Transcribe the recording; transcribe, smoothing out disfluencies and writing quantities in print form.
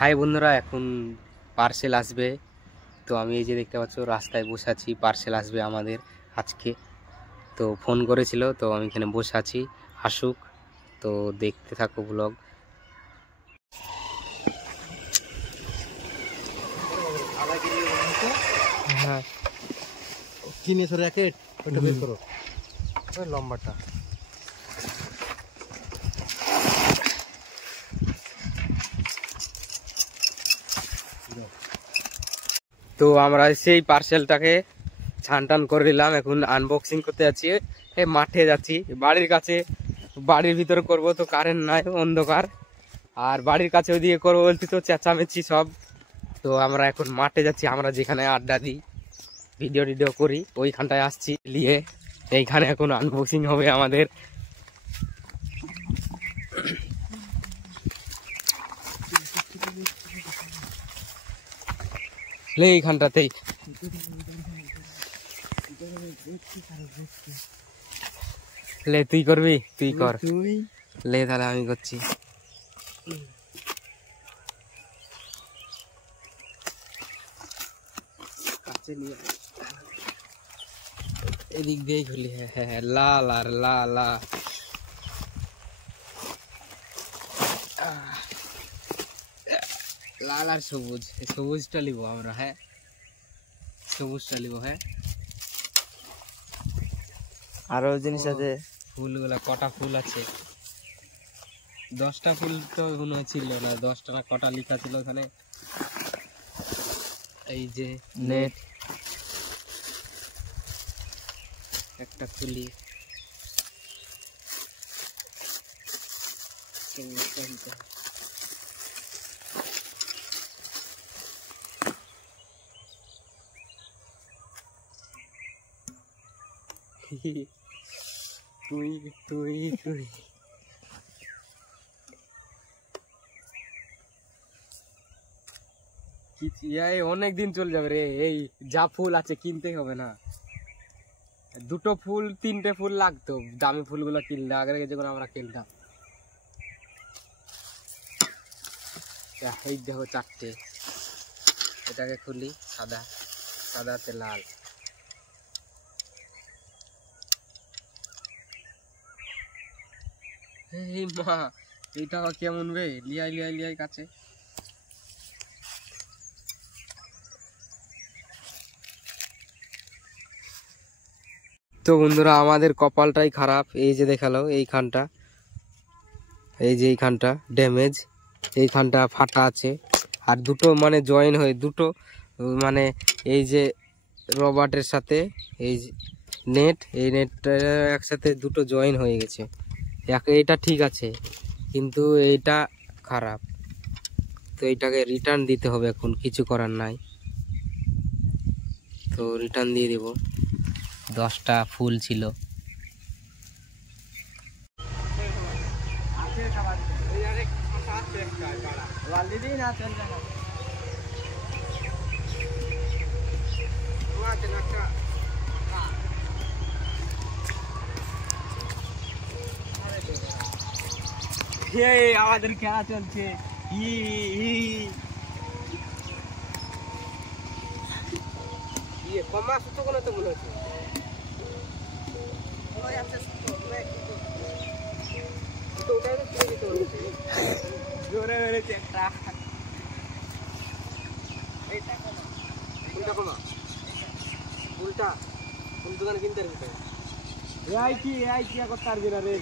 হাই বন্ধুরা, এখন পার্সেল আসবে। তো আমি এই যে দেখতে পাচ্ছ রাস্তায় বসে আছি, পার্সেল আসবে আমাদের আজকে। তো ফোন করেছিল, তো আমি এখানে বসে আছি, আসুক। তো দেখতে থাকো ব্লগ। হ্যাঁ, কি নিয়েছো র্যাকেট? ওটা বের করো, ওই লম্বাটা। তো আমরা সেই পার্সেলটাকে ছান টান করে নিলাম, এখন আনবক্সিং করতে যাচ্ছি। মাঠে যাচ্ছি, বাড়ির কাছে, বাড়ির ভিতরে করব, তো কারেন্ট নাই, অন্ধকার। আর বাড়ির কাছে ওইদিকে করবো বলছি তো চেঁচামেচি সব। তো আমরা এখন মাঠে যাচ্ছি, আমরা যেখানে আড্ডা দিই, ভিডিও টিডিও করি, ওইখানটায় আসছি নিয়ে। এইখানে এখন আনবক্সিং হবে আমাদের। এইখানটাতেই লে, তুই করবি? তুই কর, লে তাহলে আমি করছি। এদিক দিয়েই খুলি। হ্যাঁ হ্যাঁ হ্যাঁ, লাল আর লাল, লাল আর সবুজ। সবুজটা নিব আমরা। হ্যাঁ, সবুজটা নিব। হ্যাঁ, আরো জিনিস আছে। ফুলগুলা কটা ফুল আছে? 10টা ফুল তো মনে হয় ছিল না, 10টা না কটা লেখা ছিল ওখানে। এই যে নেট একটা খুলি। তুই তুই তুই অনেক দিন চলে যাবে রে। এই যা ফুল আছে কিনতেই হবে না, 2টো ফুল 3টে ফুল লাগতো, দামি ফুলগুলো কিনলে আগে যখন আমরা কিনতাম। এই দেখো 4টে। এটাকে খুলি, সাদা, সাদাতে লাল। এই মা, এইটা কেমন বে? লিয়াই লিয়াই লিয়াই কাছে। তো বন্ধুরা, আমাদের কপালটাই খারাপ। এই যে দেখালো এইখানটা, এই যে এইখানটা ড্যামেজ, এইখানটা ফাটা আছে। আর 2টো মানে জয়েন হয়ে 2টো মানে এই যে রবার্টের সাথে এই নেট, এই নেটটা একসাথে 2টো জয়েন হয়ে গেছে। এইটা ঠিক আছে, কিন্তু এইটা খারাপ। তো এইটাকে রিটার্ন দিতে হবে, এখন কিছু করার নাই। তো রিটার্ন দিয়ে দেব। 10টা ফুল ছিল। আমাদের খেলা চলছে। কমা সুতো কোনো তো মনে হচ্ছে জোরে মেরেছে একটা। উল্টা কমা, উল্টা কোন দোকানে কিনতে পারবি? কি করতে পারবি না রে।